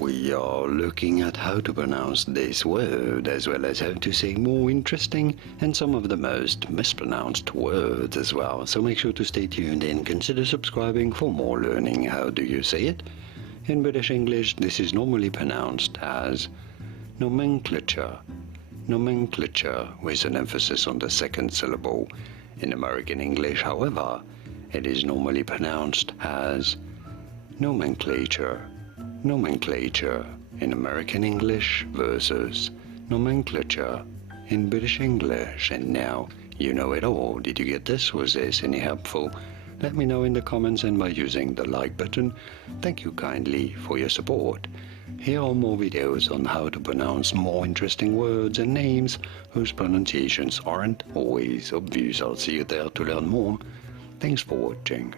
We are looking at how to pronounce this word, as well as how to say more interesting and some of the most mispronounced words as well. So make sure to stay tuned and consider subscribing for more learning. How do you say it? In British English, this is normally pronounced as nomenclature. Nomenclature, with an emphasis on the second syllable. In American English, however, it is normally pronounced as nomenclature. Nomenclature in American English versus nomenclature in British English. And now you know it all. Did you get this? Was this any helpful? Let me know in the comments and by using the like button. Thank you kindly for your support. Here are more videos on how to pronounce more interesting words and names whose pronunciations aren't always obvious. I'll see you there to learn more. Thanks for watching.